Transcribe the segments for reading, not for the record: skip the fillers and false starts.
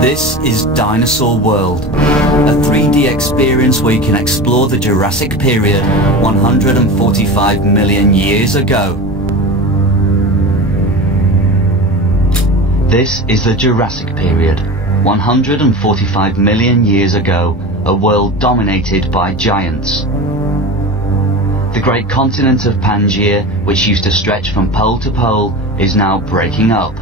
This is Dinosaur World, a 3D experience where you can explore the Jurassic period 145 million years ago. This is the Jurassic period, 145 million years ago, a world dominated by giants. The great continent of Pangaea, which used to stretch from pole to pole, is now breaking up.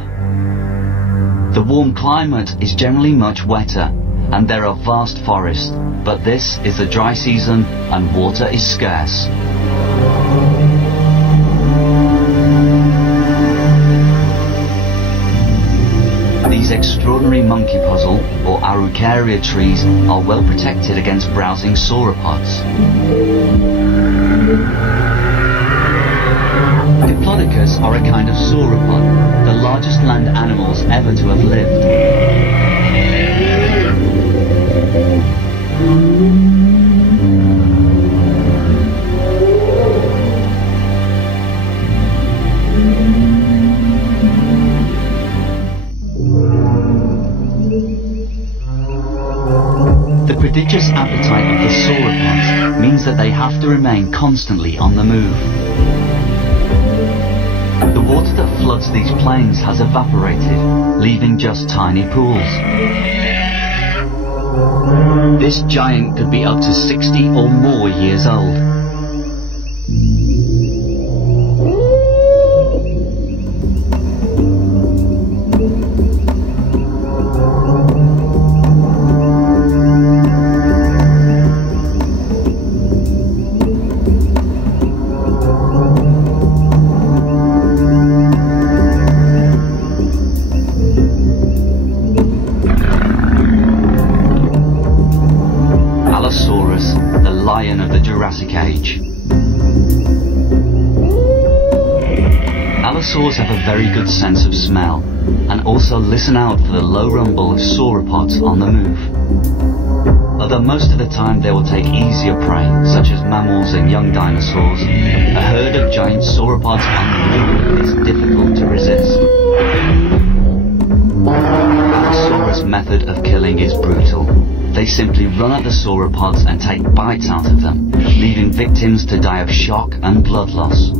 The warm climate is generally much wetter, and there are vast forests, but this is the dry season and water is scarce. These extraordinary monkey puzzle or Araucaria trees are well protected against browsing sauropods. Diplodocus are a kind of sauropod, the largest land animals ever to have lived. The prodigious appetite of the sauropods means that they have to remain constantly on the move. The water that floods these plains has evaporated, leaving just tiny pools. This giant could be up to 60 or more years old. The lion of the Jurassic Age. Allosaurs have a very good sense of smell, and also listen out for the low rumble of sauropods on the move. Although most of the time they will take easier prey, such as mammals and young dinosaurs, a herd of giant sauropods on the move is difficult to resist. Allosaurus' method of killing is brutal. They simply run at the sauropods and take bites out of them, leaving victims to die of shock and blood loss.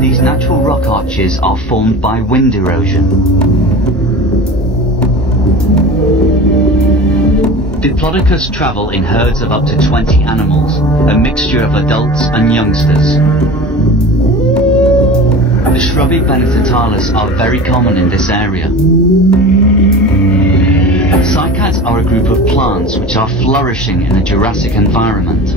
These natural rock arches are formed by wind erosion. Diplodocus travel in herds of up to 20 animals, a mixture of adults and youngsters. The shrubby Benethatalis are very common in this area. Cycads are a group of plants which are flourishing in a Jurassic environment.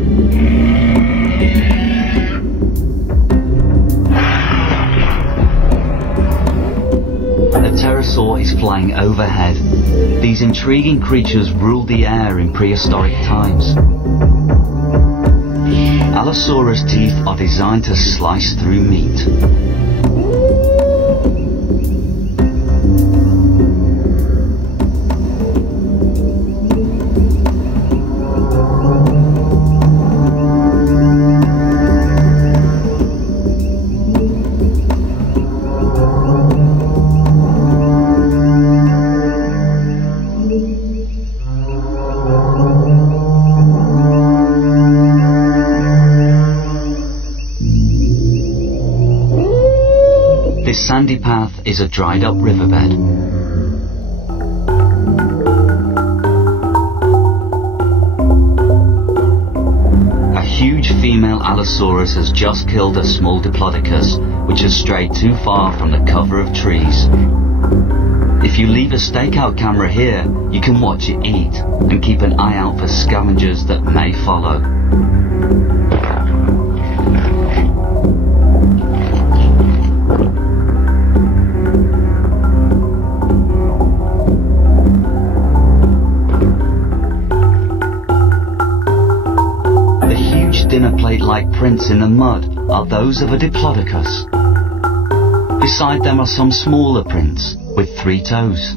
A pterosaur is flying overhead. These intriguing creatures ruled the air in prehistoric times. Allosaurus teeth are designed to slice through meat. This sandy path is a dried up riverbed. A huge female Allosaurus has just killed a small Diplodocus, which has strayed too far from the cover of trees. If you leave a stakeout camera here, you can watch it eat and keep an eye out for scavengers that may follow. Dinner plate-like prints in the mud are those of a Diplodocus. Beside them are some smaller prints with 3 toes.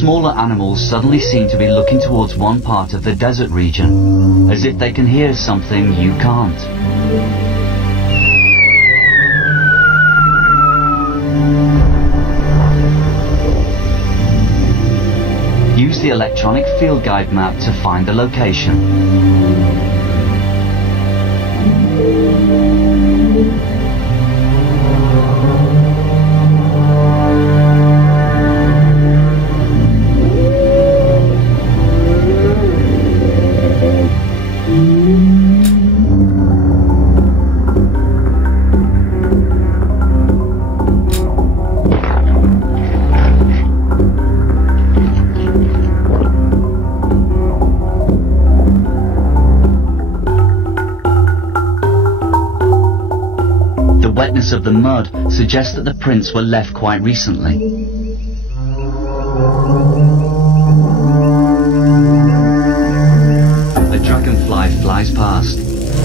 smaller animals suddenly seem to be looking towards one part of the desert region, as if they can hear something you can't. Use the electronic field guide map to find the location. The wetness of the mud suggests that the prints were left quite recently. A dragonfly flies past.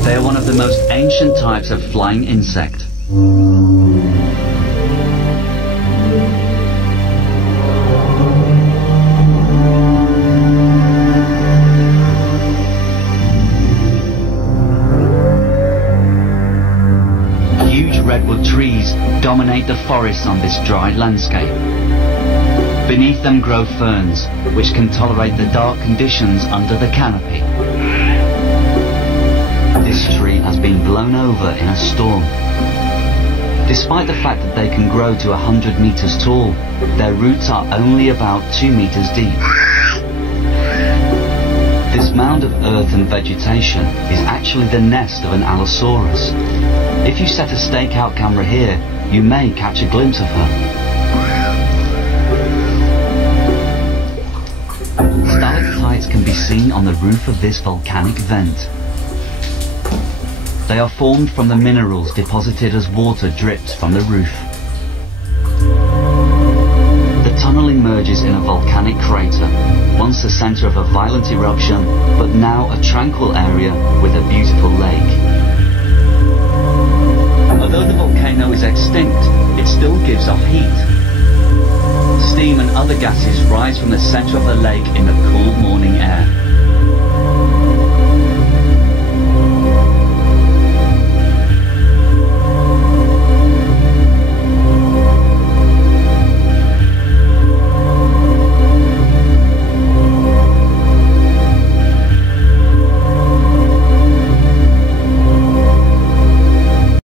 They are one of the most ancient types of flying insect. Redwood trees dominate the forests on this dry landscape. Beneath them grow ferns, which can tolerate the dark conditions under the canopy. This tree has been blown over in a storm. Despite the fact that they can grow to 100 meters tall, their roots are only about 2 meters deep. This mound of earth and vegetation is actually the nest of an Allosaurus. If you set a stakeout camera here, you may catch a glimpse of her. Stalactites can be seen on the roof of this volcanic vent. They are formed from the minerals deposited as water drips from the roof. The tunnel emerges in a volcanic crater, once the center of a violent eruption, but now a tranquil area with a beautiful lake. Although the volcano is extinct, it still gives off heat. Steam and other gases rise from the center of the lake in the cool morning